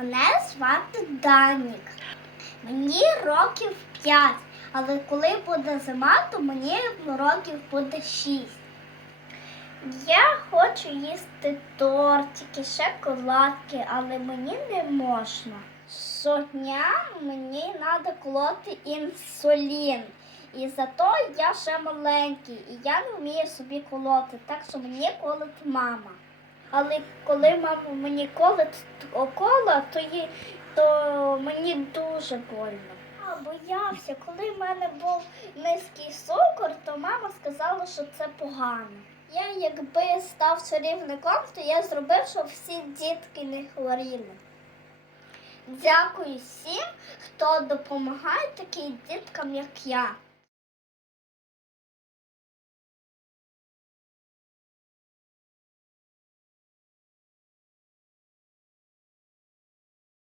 Мене звати Данік. Мені років 5, але коли буде зима, то мені років буде 6. Я хочу їсти тортики, шоколадки, але мені не можна. Щодня мені треба колоти інсулін. І зато я ще маленький, і я не вмію собі колоти, так що мені колить мама. Але коли мама мені колить окола, то, їй, то мені дуже больно. Я боявся, коли в мене був низький цукор, то мама сказала, що це погано. Я якби став чарівником, то я зробив, щоб всі дітки не хворіли. Дякую всім, хто допомагає таким діткам, як я.